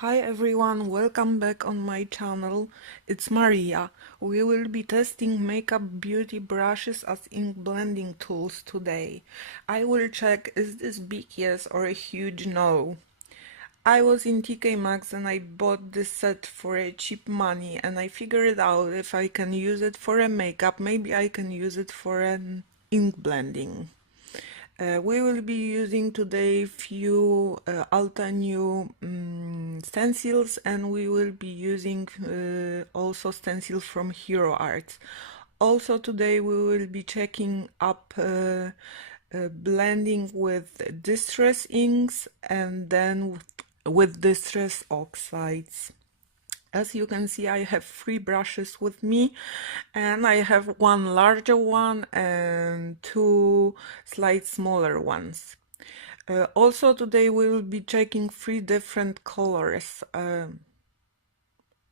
Hi everyone, welcome back on my channel. It's Maria. We will be testing makeup beauty brushes as ink blending tools today. I will check is this big yes or a huge no. I was in TK Maxx and I bought this set for a cheap money and I figured out if I can use it for a makeup, maybe I can use it for an ink blending. We will be using today few Alta new stencils, and we will be using also stencils from Hero Arts. Also today we will be checking up blending with distress inks and then with distress oxides. As you can see, I have 3 brushes with me, and I have one larger one and 2 slight smaller ones. Also today we will be checking 3 different colors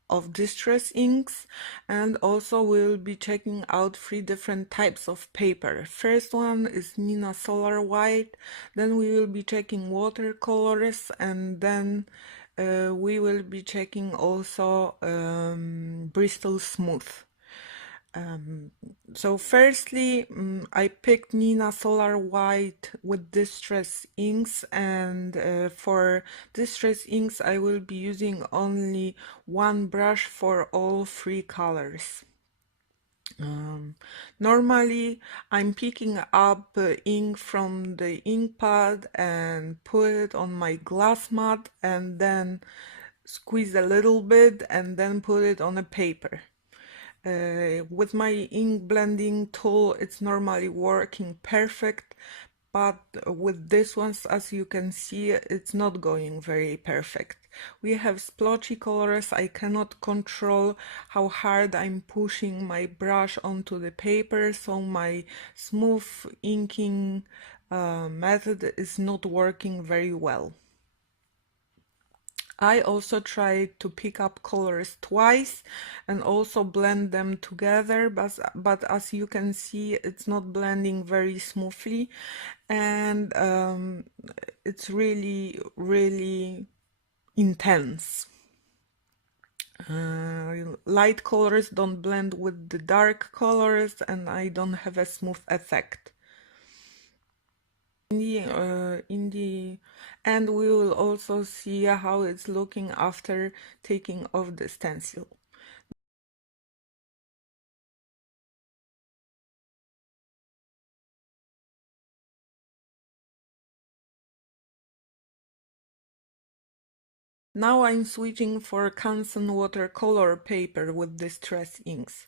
of distress inks, and also we'll be checking out 3 different types of paper. First one is Neenah Solar White, then we will be checking watercolors, and then we will be checking also Bristol Smooth. So firstly, I picked Neenah Solar White with distress inks, and for distress inks I will be using only one brush for all 3 colors. Normally I'm picking up ink from the ink pad and put it on my glass mat and then squeeze a little bit and then put it on a paper. With my ink blending tool, it's normally working perfect, but with this ones, as you can see, it's not going very perfect. We have splotchy colors. I cannot control how hard I'm pushing my brush onto the paper, so my smooth inking method is not working very well. I also tried to pick up colors twice and also blend them together, but as you can see, it's not blending very smoothly, and it's really intense. Light colors don't blend with the dark colors, and I don't have a smooth effect. In the end, we will also see how it's looking after taking off the stencil. Now I'm switching for Canson watercolor paper with distress inks.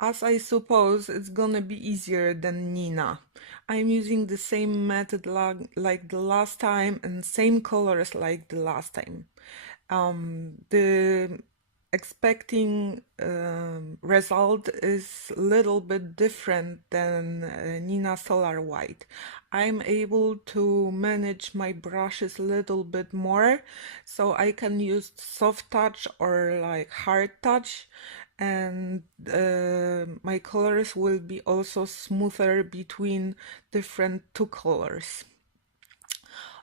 As I suppose it's gonna be easier than Neenah. I'm using the same method like the last time and same colors like the last time. The expecting result is a little bit different than Neenah Solar White. I'm able to manage my brushes a little bit more, so I can use soft touch or like hard touch, and my colors will be also smoother between different 2 colors.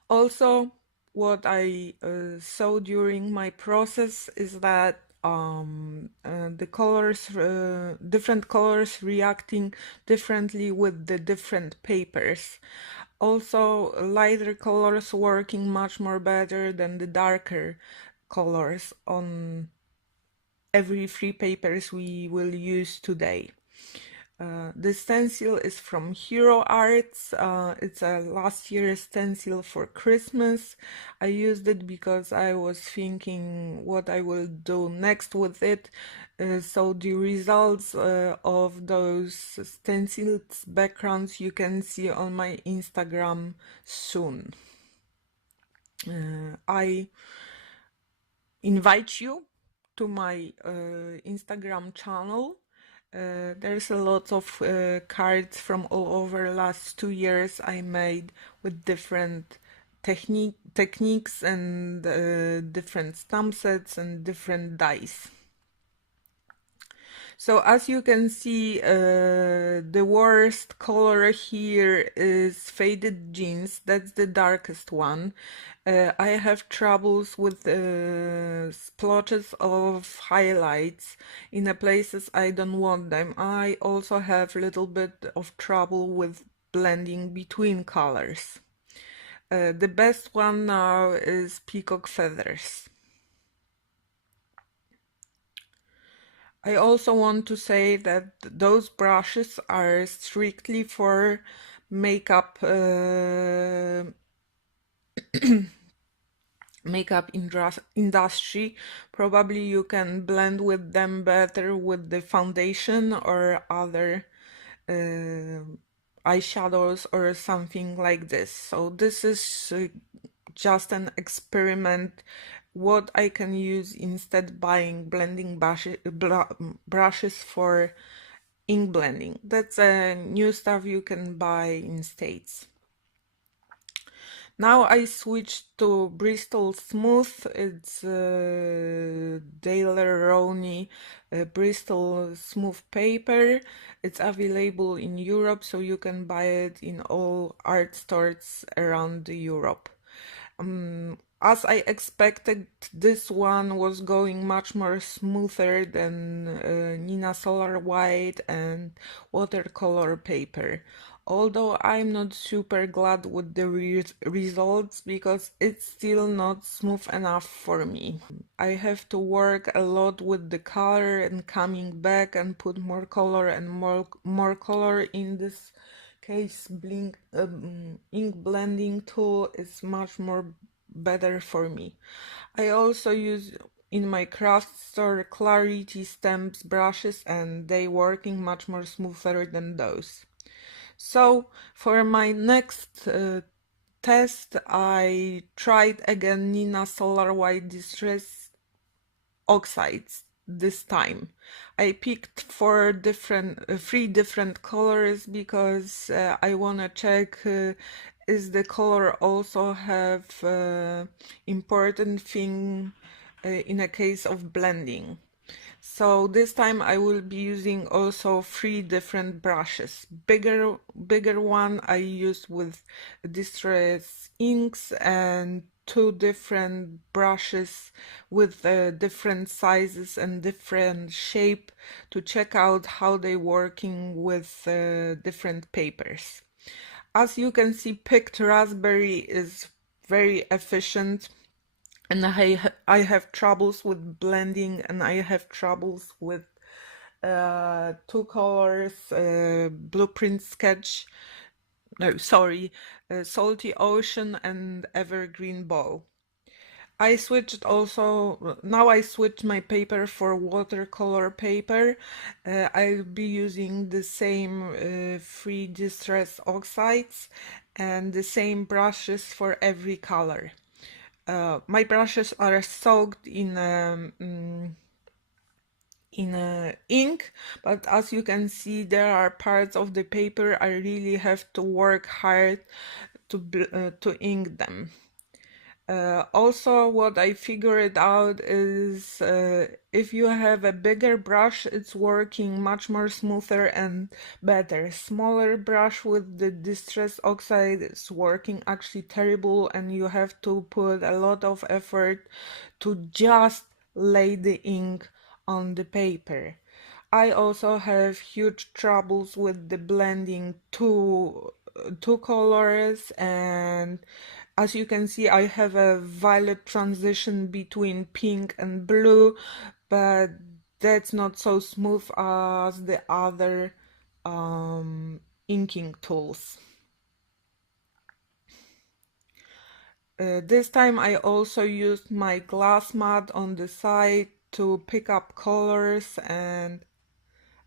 Also, what I saw during my process is that the colors, different colors reacting differently with the different papers. Also, lighter colors working much more better than the darker colors on every 3 papers we will use today. The stencil is from Hero Arts. It's a last year's stencil for Christmas. I used it because I was thinking what I will do next with it. So the results of those stencils backgrounds you can see on my Instagram soon. I invite you to my Instagram channel. There's a lot of cards from all over last 2 years I made with different techniques and different stamp sets and different dies. So as you can see, the worst color here is faded jeans. That's the darkest one. I have troubles with splotches of highlights in the places I don't want them. I also have a little bit of trouble with blending between colors. The best one now is peacock feathers. I also want to say that those brushes are strictly for makeup makeup industry. Probably you can blend with them better with the foundation or other eyeshadows or something like this. So this is just an experiment what I can use instead buying blending brushes for ink blending. That's a new stuff you can buy in States. Now I switched to Bristol Smooth. It's Daler Rowney Bristol Smooth paper. It's available in Europe, so you can buy it in all art stores around Europe. As I expected, this one was going much more smoother than Neenah Solar White and watercolor paper. Although I'm not super glad with the results because it's still not smooth enough for me. I have to work a lot with the color and coming back and put more color and more color in this case. Ink blending tool is much more better for me. I also use in my craft store Clarity Stamps brushes and they working much more smoother than those. So for my next test I tried again Neenah Solar White Distress Oxides this time. I picked three different colors because I wanna check is the color also have important thing in a case of blending. So this time I will be using also three different brushes. Bigger one I use with Distress inks and two different brushes with different sizes and different shape to check out how they working with different papers. As you can see, picked raspberry is very efficient and I have troubles with blending and I have troubles with two colors, blueprint sketch, no sorry, salty ocean and evergreen bow. I switched also, now I switched my paper for watercolor paper. I'll be using the same free distress oxides and the same brushes for every color. My brushes are soaked in ink, but as you can see there are parts of the paper I really have to work hard to ink them. Also what I figured out is if you have a bigger brush it's working much more smoother and better. Smaller brush with the distress oxide is working actually terrible and you have to put a lot of effort to just lay the ink on the paper. I also have huge troubles with the blending two colors, and as you can see I have a violet transition between pink and blue, but that's not so smooth as the other inking tools. This time I also used my glass mat on the side to pick up colors, and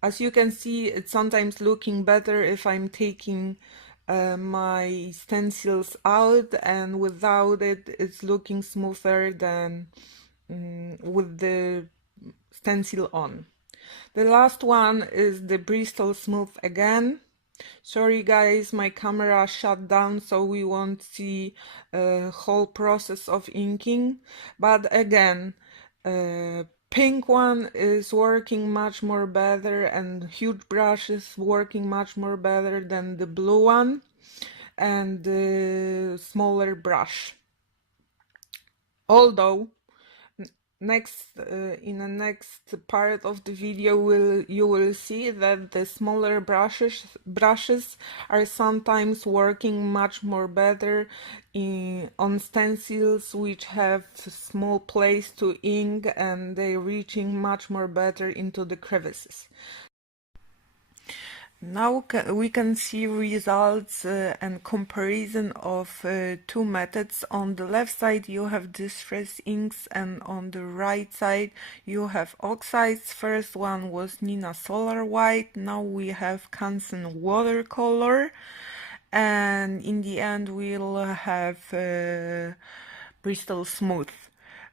as you can see it's sometimes looking better if I'm taking my stencils out, and without it it's looking smoother than with the stencil on. The last one is the Bristol Smooth again. Sorry guys, my camera shut down so we won't see a whole process of inking, but again pink one is working much more better, and huge brush is working much more better than the blue one and the smaller brush. Although in the next part of the video you will see that the smaller brushes are sometimes working much more better on stencils which have small place to ink, and they're reaching much more better into the crevices. Now we can see results and comparison of two methods. On the left side you have distress inks, and on the right side you have oxides. First one was Neenah Solar White, now we have Canson Watercolor, and in the end we'll have Bristol Smooth.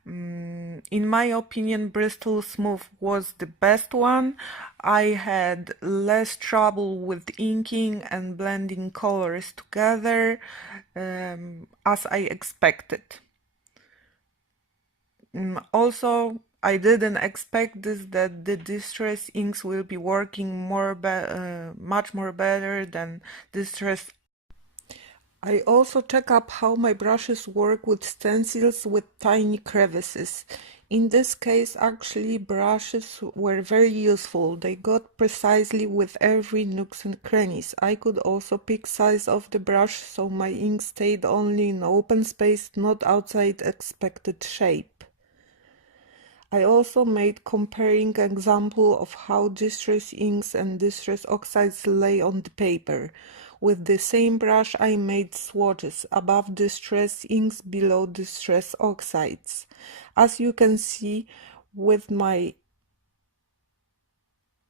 In my opinion, Bristol Smooth was the best one. I had less trouble with inking and blending colors together, as I expected. Also, I didn't expect that the distress inks will be working much more better than distress. I also check up how my brushes work with stencils with tiny crevices. In this case, actually, brushes were very useful. They got precisely with every nooks and crannies. I could also pick size of the brush, so my ink stayed only in open space, not outside expected shape. I also made comparing example of how distress inks and distress oxides lay on the paper. With the same brush I made swatches, above distress inks, below distress oxides. As you can see, with my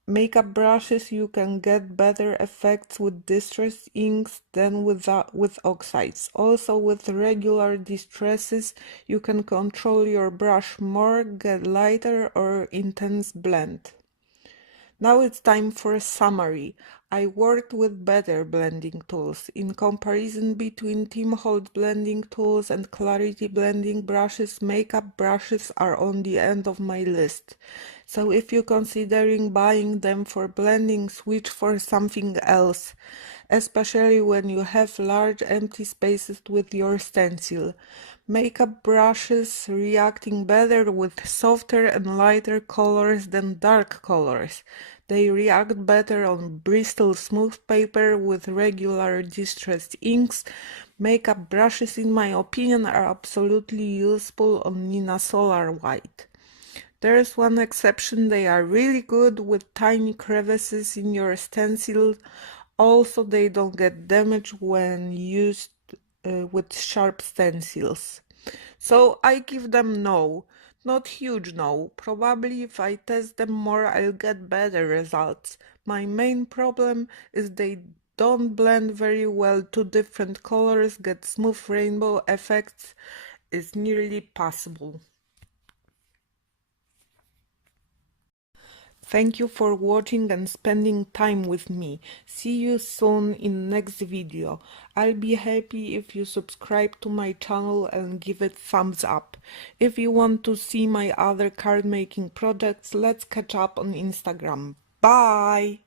makeup brushes you can get better effects with distress inks than with oxides. Also, with regular distresses you can control your brush more, get lighter or intense blend. Now it's time for a summary. I worked with better blending tools. In comparison between Tim Holtz blending tools and Clarity blending brushes, makeup brushes are on the end of my list. So if you're considering buying them for blending, switch for something else, especially when you have large empty spaces with your stencil. Makeup brushes reacting better with softer and lighter colors than dark colors. They react better on Bristol smooth paper with regular distressed inks. Makeup brushes, in my opinion, are absolutely useful on Neenah Solar White. There is one exception: they are really good with tiny crevices in your stencil. Also, they don't get damaged when used with sharp stencils. So I give them no. Not huge no. Probably if I test them more I'll get better results. My main problem is they don't blend very well. Two different colors get smooth rainbow effects is nearly possible. Thank you for watching and spending time with me. See you soon in next video. I'll be happy if you subscribe to my channel and give it thumbs up. If you want to see my other card making projects, let's catch up on Instagram. Bye!